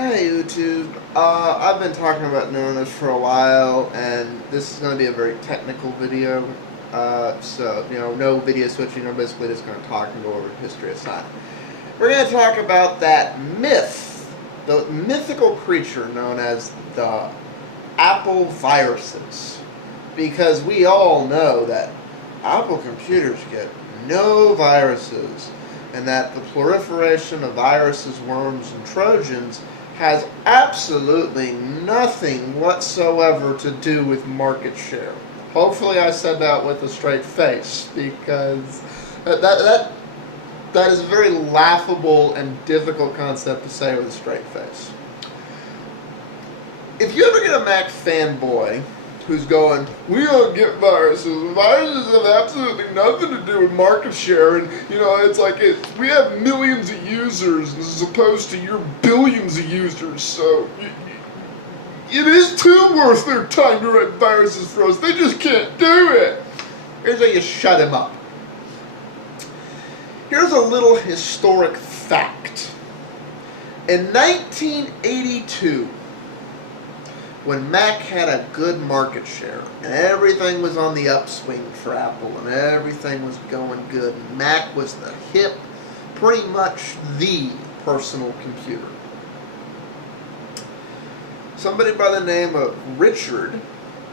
Hey YouTube, I've been talking about doing this for a while, and this is going to be a very technical video, so, no video switching. I'm basically just going to talk and go over history aside. We're going to talk about that myth, the mythical creature known as the Apple viruses, because we all know that Apple computers get no viruses, and that the proliferation of viruses, worms, and Trojans has absolutely nothing whatsoever to do with market share. Hopefully I said that with a straight face, because that is a very laughable and difficult concept to say with a straight face. If you ever get a Mac fanboy who's going, we don't get viruses. Viruses have absolutely nothing to do with market share, and it's like we have millions of users as opposed to your billions of users, so it is too worth their time to write viruses for us. They just can't do it. Here's how you shut him up. Here's a little historic fact. In 1982, when Mac had a good market share, and everything was on the upswing for Apple, and everything was going good, and Mac was the hip, pretty much the personal computer. Somebody by the name of Richard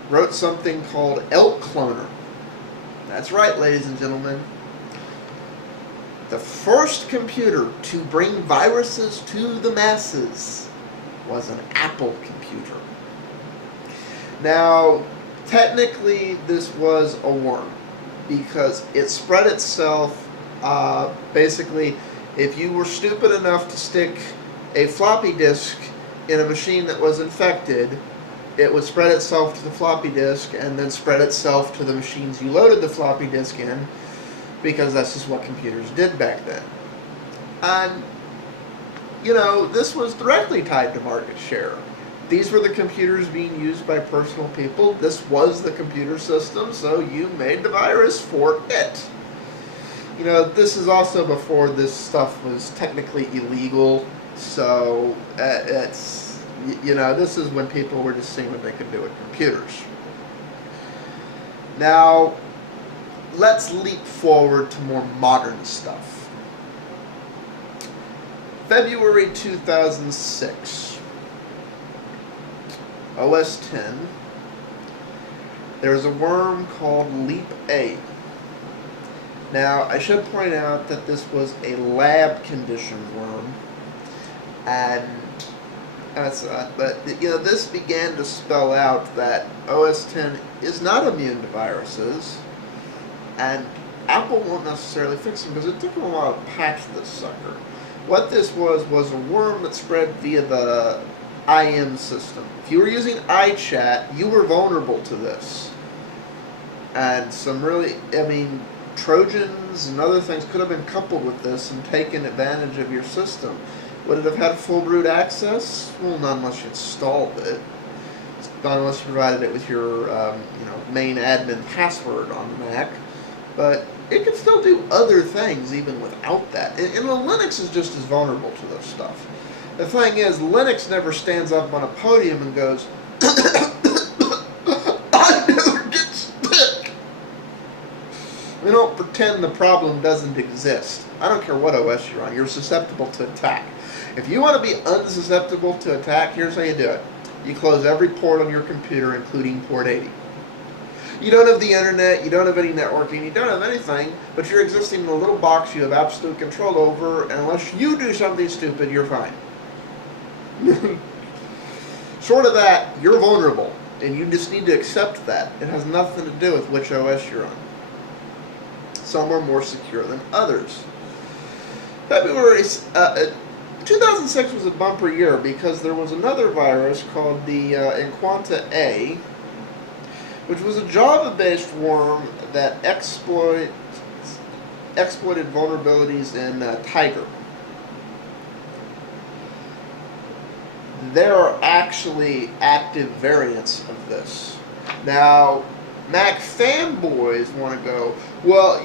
wrote something called Elk Cloner. That's right, ladies and gentlemen. The first computer to bring viruses to the masses was an Apple computer. Now, technically, this was a worm, because it spread itself, basically, if you were stupid enough to stick a floppy disk in a machine that was infected, it would spread itself to the floppy disk and then spread itself to the machines you loaded the floppy disk in, because that's just what computers did back then. And, this was directly tied to market share. These were the computers being used by personal people. This was the computer system, so you made the virus for it. This is also before this stuff was technically illegal, so this is when people were just seeing what they could do with computers. Now, let's leap forward to more modern stuff. February 2006. OS 10, there was a worm called Leap A. Now, I should point out that this was a lab conditioned worm, and this began to spell out that OS 10 is not immune to viruses, and Apple won't necessarily fix them because it took them a while to patch this sucker. What this was a worm that spread via the IM system. If you were using iChat, you were vulnerable to this. And Trojans and other things could have been coupled with this and taken advantage of your system. Would it have had full root access? Well, not unless you installed it. Not unless you provided it with your main admin password on the Mac. But it can still do other things even without that. And Linux is just as vulnerable to this stuff. The thing is, Linux never stands up on a podium and goes, I never get sick. We don't pretend the problem doesn't exist. I don't care what OS you're on, you're susceptible to attack. If you want to be unsusceptible to attack, here's how you do it. You close every port on your computer, including port 80. You don't have the internet, you don't have any networking, you don't have anything, but you're existing in a little box you have absolute control over, and unless you do something stupid, you're fine. Short of that, you're vulnerable, and you just need to accept that. It has nothing to do with which OS you're on. Some are more secure than others. February 2006 was a bumper year because there was another virus called the Enquanta A, which was a Java-based worm that exploited vulnerabilities in Tiger. There are actually active variants of this. Now, Mac fanboys want to go, well,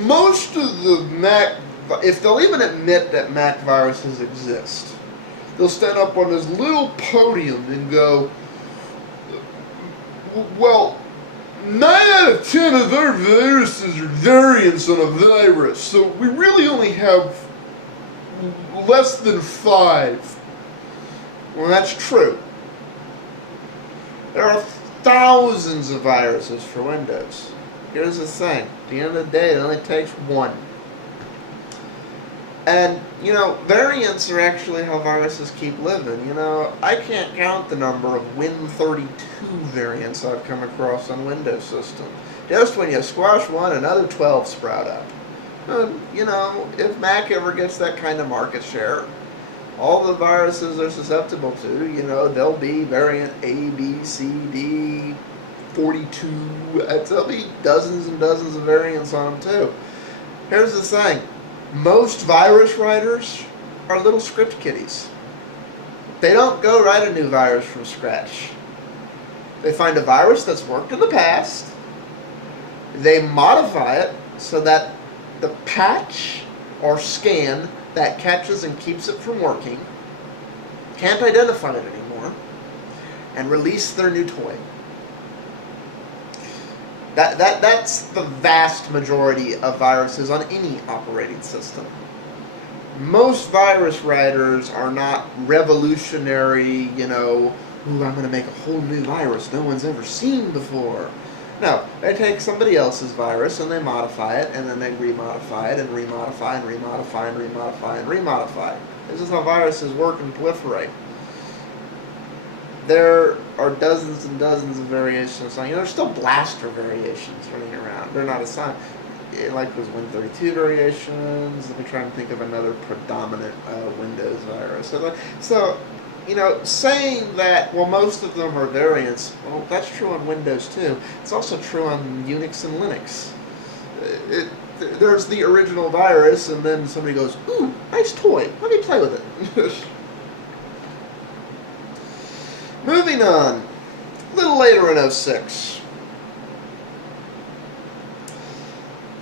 most of the Mac, if they'll even admit that Mac viruses exist, they'll stand up on this little podium and go, well, 9 out of 10 of our viruses are variants on a virus, so we really only have less than 5. Well, that's true. There are thousands of viruses for Windows. Here's the thing. At the end of the day, it only takes one. And, you know, variants are actually how viruses keep living. You know, I can't count the number of Win32 variants I've come across on Windows systems. Just when you squash one, another 12 sprout up. And, you know, if Mac ever gets that kind of market share, all the viruses they're susceptible to, you know, they'll be variant A, B, C, D, 42. There'll be dozens and dozens of variants on them, too. Here's the thing. Most virus writers are little script kiddies. They don't go write a new virus from scratch. They find a virus that's worked in the past. They modify it so that the patch or scan that catches and keeps it from working can't identify it anymore, and release their new toy. That's the vast majority of viruses on any operating system. Most virus writers are not revolutionary, you know, ooh, I'm going to make a whole new virus no one's ever seen before. No, they take somebody else's virus and they modify it, and then they remodify it, and remodify, and remodify, and remodify, and remodify. This is how viruses work and proliferate. There are dozens and dozens of variations. You know, there's still blaster variations running around. They're not assigned. Like those Win32 variations. Let me try and think of another predominant Windows virus. So, you know, saying that, well, most of them are variants, well, that's true on Windows too. It's also true on Unix and Linux. There's the original virus, and then somebody goes, ooh, nice toy. Let me play with it. Moving on, a little later in 06,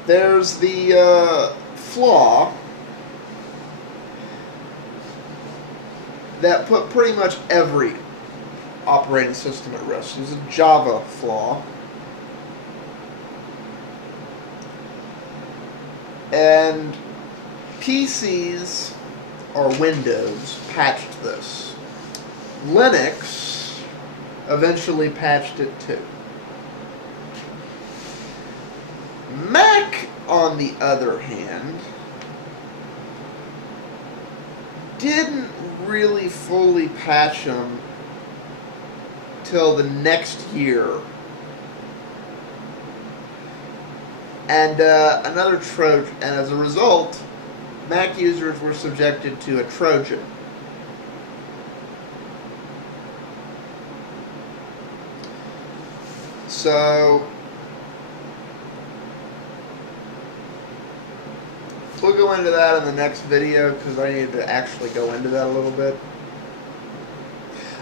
there's the flaw that put pretty much every operating system at risk. It was a Java flaw. And PCs or Windows patched this. Linux eventually patched it too. Mac, on the other hand, didn't really fully patch them till the next year. And another Trojan, and as a result, Mac users were subjected to a Trojan. So we'll go into that in the next video because I need to actually go into that a little bit.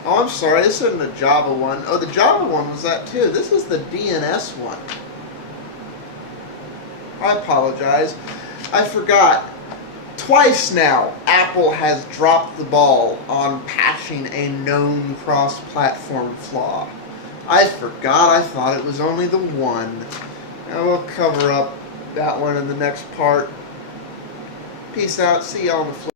Oh, I'm sorry, this isn't the Java one. Oh, the Java one was that too. This is the DNS one. I apologize. I forgot. Twice now, Apple has dropped the ball on patching a known cross-platform flaw. I forgot. I thought it was only the one. And we'll cover up that one in the next part. Peace out. See y'all on the flip.